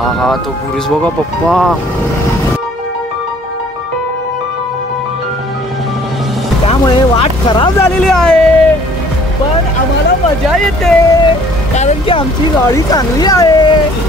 हा हा तो बुरुज बघा पप्पा. त्यामुळे वाट खराब झालेली आहे, पण आम्हाला मजा येते कारण की आमची गाडी चांगली आहे.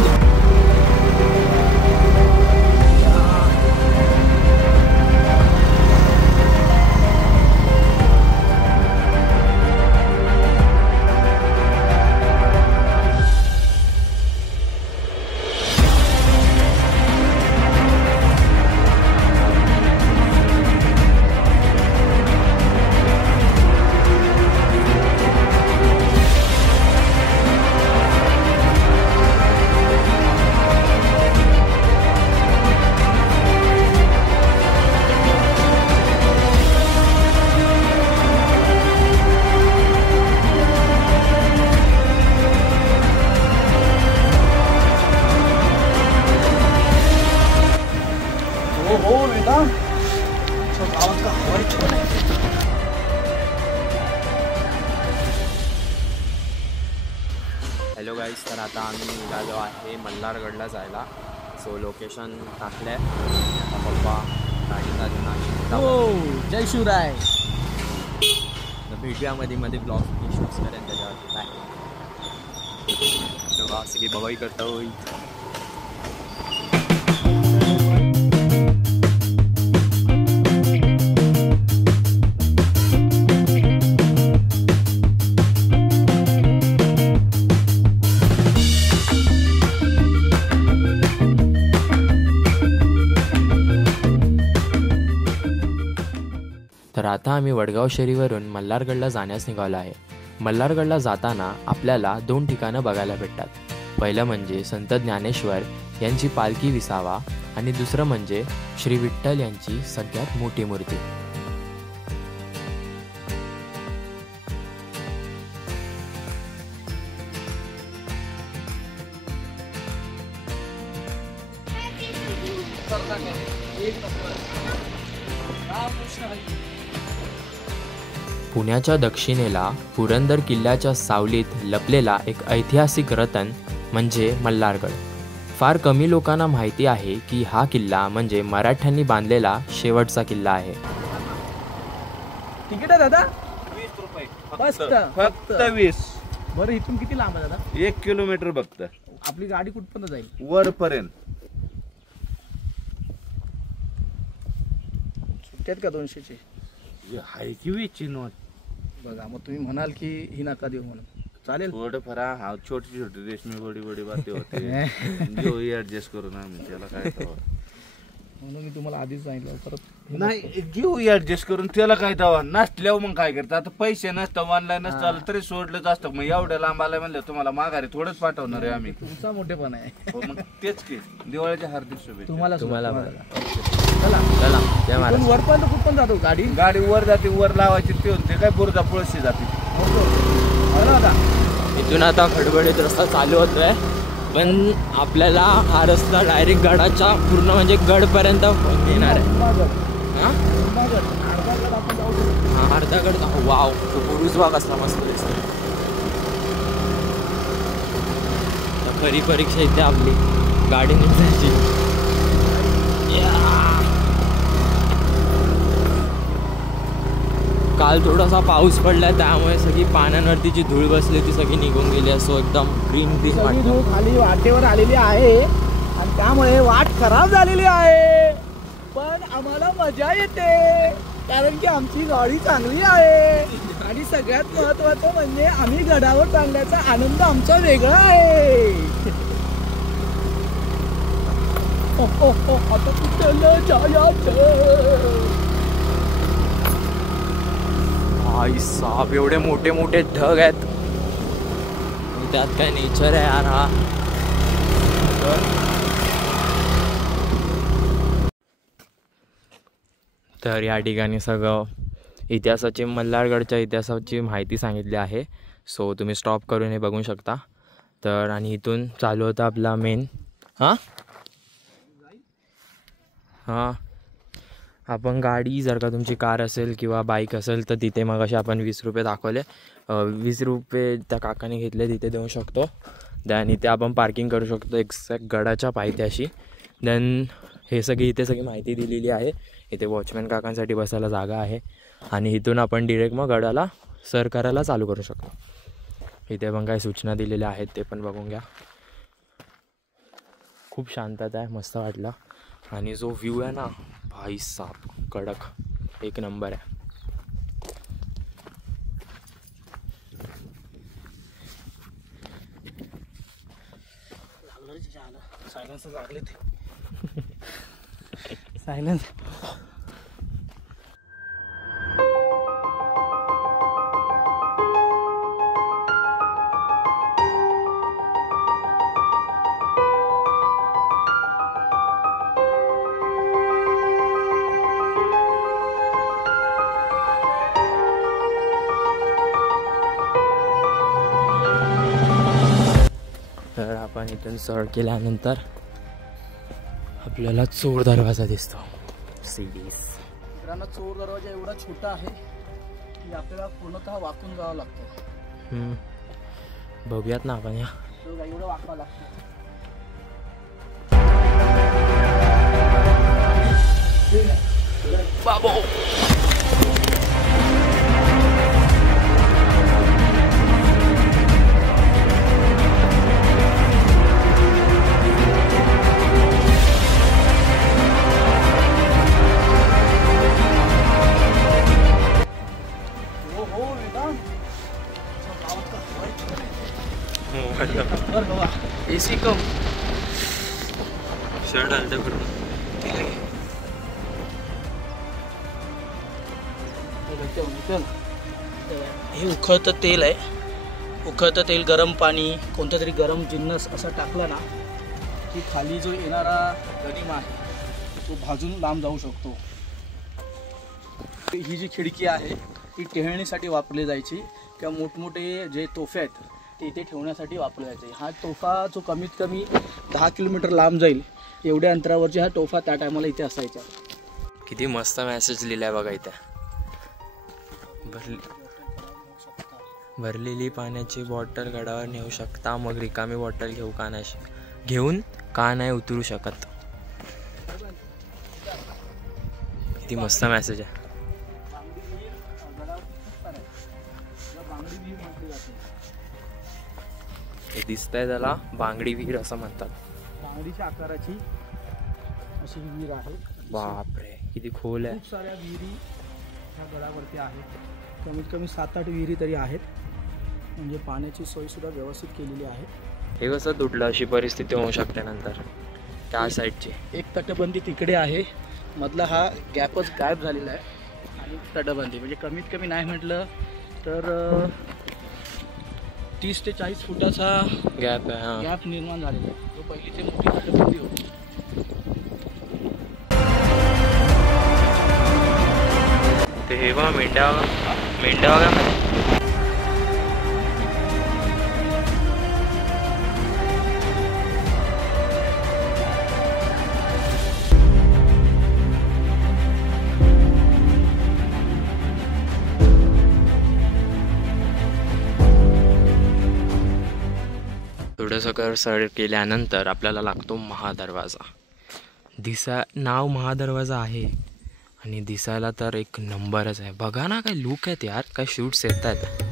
हो बेटा, गावात का हवाई छान आहे. हॅलो गाईज, तर आता आम्ही निघालो आहे मल्हारगडला जायला. सो लोकेशन टाकलं आहे. आता पप्पा गाडीचा नाशिक. हो, जय शिवराय. तर भेटूया मध्ये ब्लॉग शूट्स करेन त्याच्यावरती. काय तेव्हा सगळी बघाई करतो. तर आता आम्ही वडगाव शेरीवरून मल्हारगडला जाण्यास निघालो आहे. मल्हारगडला जाताना आपल्याला 2 ठिकाणं बघायला भेटतात. पहिलं म्हणजे संत ज्ञानेश्वर यांची पालखी विसावा आणि दुसरं म्हणजे श्री विठ्ठल यांची सगळ्यात मोठी मूर्ती. पुण्याच्या दक्षिणेला पुरंदर किल्ल्याच्या सावलीत लपलेला एक ऐतिहासिक रतन म्हणजे मल्हारगड. फार कमी लोकांना माहिती आहे की हा किल्ला म्हणजे मराठ्यांनी बांधलेला शेवटचा किल्ला आहे. तिकीट आहे दादा? 20 रुपये फक्त 20. बरं, इथून किती लांब आहे दादा? 1 किलोमीटर बघत. आपली गाडी कुठपर्यंत जाईल? वरपर्यंत. सुट्ट्यात का 200चे? हाय की वेची नोट बघा, मग तुम्ही म्हणाल की ही नका देऊ म्हणून चालेल. थोडं फरा. हा छोटी छोटी रेशमी बडी बाते होते जो ऍडजस्ट करून आम्ही त्याला काय तवा. म्हणून मी तुम्हाला आधीच सांगितलं. परत नाही घेऊ ऍडजस्ट करून त्याला काय तवा. नसल्यावर मग काय करतात. आता पैसे नसतं, ऑनलाईन नसतं आलं तरी सोडलंच असतं. मग एवढ्या लांब आलाय म्हणलं तुम्हाला माघारी थोडंच पाठवणार आहे आम्ही. तुमचा मोठेपणा आहे. हो, मग तेच की दिवाळीच्या हार्दिक शुभेच्छा. तुम्हाला चला चला. जय महाराज. इथून वरपर्यंत कुठपर्यंत जातो गाडी? गाडी वर जाते, वर लावायची ते होते काय बुरजा पळशी जाते. दादा इथून आता खडबडीत रस्ता चालू होतोय, पण आपल्याला हा रस्ता डायरेक्ट गडाच्या पूर्ण म्हणजे गडपर्यंत नेणार आहे. हां हां, अर्धा गड. वाव, बुरुज बाग असला मस्त दिसतो. खरी परीक्षा इथे आपली गाडी निघायची. काल थोडासा पाऊस पडलाय, त्यामुळे सगळी पाण्यावरती जी धूळ बसली ती सगळी निघून गेली. असो एकदम ग्रीन सगळी धूळ खाली वाटेवर आलेली आहे आणि त्यामुळे वाट खराब झालेली आहे, पण आम्हाला मजा येते कारण की आमची गाडी चांगली आहे. आणि सगळ्यात महत्वाचं म्हणजे आम्ही गडावर चालण्याचा आनंद आमचा वेगळा आहे. आता कुठलं जायचं? भाई साहब, एवढे मोठे मोठे ढग आहेत, त्यात काय नेचर आहे यार. हा तर या ठिकाणी सगळं इतिहासाची, मल्हारगडच्या इतिहासाची माहिती सांगितली आहे. सो तुम्ही स्टॉप करून हे बघू शकता. तर आणि इथून चालू होता आपला मेन. हां हां, आपण गाडी जर का तुमची कार असेल किंवा बाईक असेल तर तिथे मग असे आपण 20 रुपये दाखवले, 20 रुपये त्या काकाने घेतले, तिथे देऊ शकतो. देन इथे आपण पार्किंग करू शकतो एक्झॅक्ट गडाच्या पायथ्याशी. देन हे सगळी इथे सगळी माहिती दिलेली आहे. इथे वॉचमॅन काकांसाठी बसायला जागा आहे आणि इथून आपण डिरेक्ट मग गडाला सर करायला चालू करू शकतो. इथे पण काही सूचना दिलेल्या आहेत ते पण बघून घ्या. खूप शांतता आहे, मस्त वाटलं. आणि जो व्ह्यू आहे ना भाई साब कडक एक नंबर आहे. सायलेन्स लागले ते सायलेन्स. तर आपण इथून सर केल्यानंतर आपल्याला चोर दरवाजा दिसतो. सिरीज मित्रांनो, चोर दरवाजा एवढा छोटा आहे की आपल्याला पूर्णतः वाकून जावं लागतं. बघूयात ना आपण या. एवढं वाकावं लागतं. बाबो एसी कम शर्ट आलते करून. हे उकळतं तेल आहे. उकळतं तेल, गरम पाणी, कोणता तरी गरम जिन्नस असा टाकला ना की खाली जो येणारा गनिमा आहे तो भाजून लांब जाऊ शकतो. ही जी खिडकी आहे ती टेहळणीसाठी वापरली जायची किंवा मोठमोठे जे तोफे आहेत ते इथे ठेवण्यासाठी वापरले जायचे. हा तोफा जो कमीत कमी 10 किलोमीटर लांब जाईल एवढ्या अंतरावरची हा तोफा त्या टायमाला इथे असायचा. किती मस्त मेसेज लिहिलाय बघा इथे. भरलेली पाण्याची बॉटल गडावर नेऊ शकता, मग रिकामी बॉटल घेऊन का नाही उतरू शकत. किती मस्त मेसेज आहे. हे दिसतंय त्याला बांगडी विहीर असं म्हणतात. बांगडीच्या आकाराची अशी विहीर आहे. बापरे किती खोल आहे. खूप साऱ्या विहिरी ह्या गडावरती आहेत. कमीत कमी 7-8 विहिरी तरी आहेत. म्हणजे पाण्याची सोय सुद्धा व्यवस्थित केलेली आहे. हे कसं तुटलं अशी परिस्थिती होऊ शकते नंतर. त्या साईडची एक तटबंदी तिकडे आहे, मधला हा गॅपच गायब झालेला आहे. आणि तटबंदी म्हणजे कमीत कमी नाही म्हटलं तर 30 ते 40 फुटाचा गॅप आहे. गॅप निर्माण झालेला आहे. जो पहिलीची मोठी तटबंदी होती. ते हे बघा मेंढ्या बघा. थोडंसं सर केल्यानंतर आपल्याला लागतो महादरवाजा. नाव महादरवाजा आहे आणि दिसायला तर एक नंबरच आहे. बघा ना काय लुक आहेत यार, काय शूट्स येत आहेत.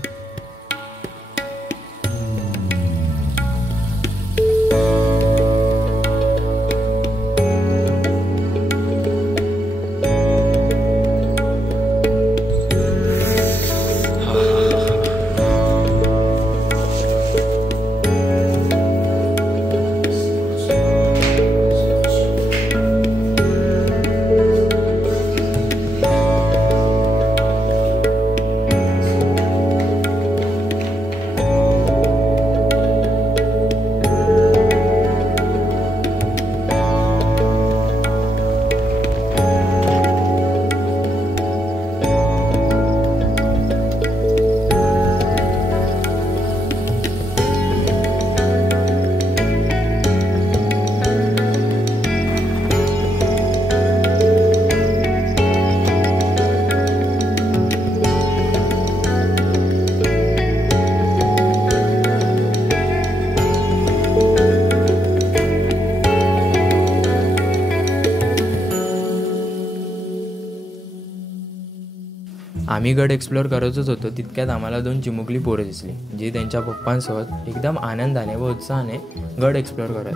आम्ही गड एक्सप्लोअर करतच होतो तितक्यात आम्हाला 2 चिमुकली पोरं दिसली, जी त्यांच्या पप्पांसोबत एकदम आनंदाने व उत्साहाने गड एक्सप्लोअर करत.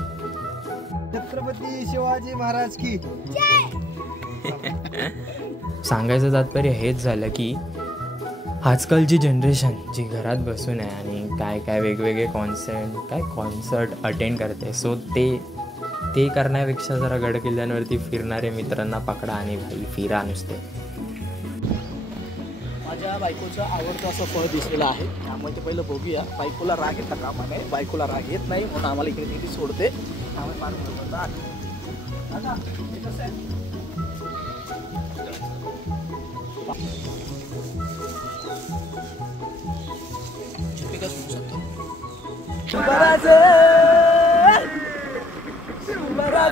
छत्रपती शिवाजी महाराज की सांगायचं तात्पर्य हेच झालं की आजकालची जनरेशन जी घरात बसून आहे आणि काय काय वेगवेगळे कॉन्सर्ट अटेंड करते, सो ते करण्यापेक्षा जरा गड किल्ल्यांवरती फिरणारे मित्रांना पकडा आणि भाई फिरा नुसते. माझ्या बायकोचं आवडतं असं फळ दिसलेलं आहे, त्यामुळे ते पहिलं बघूया. बायकोला राग येता कामा नये, बायकोला राग येत नाही म्हणून आम्हाला इकडे तिथे सोडते. त्यामुळे फार महत्त्वाचं आहे. दादा, हे कसं आहे?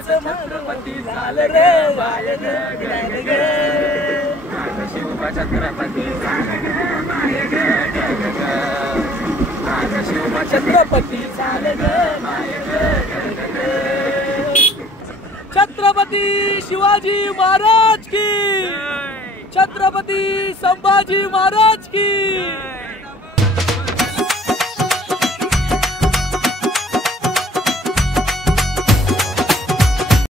छत्रपती झालं रे वाय ग ग ग. छत्रपती झालं ग माय ग. छत्रपती शिवाजी महाराज की, छत्रपती संभाजी महाराज की.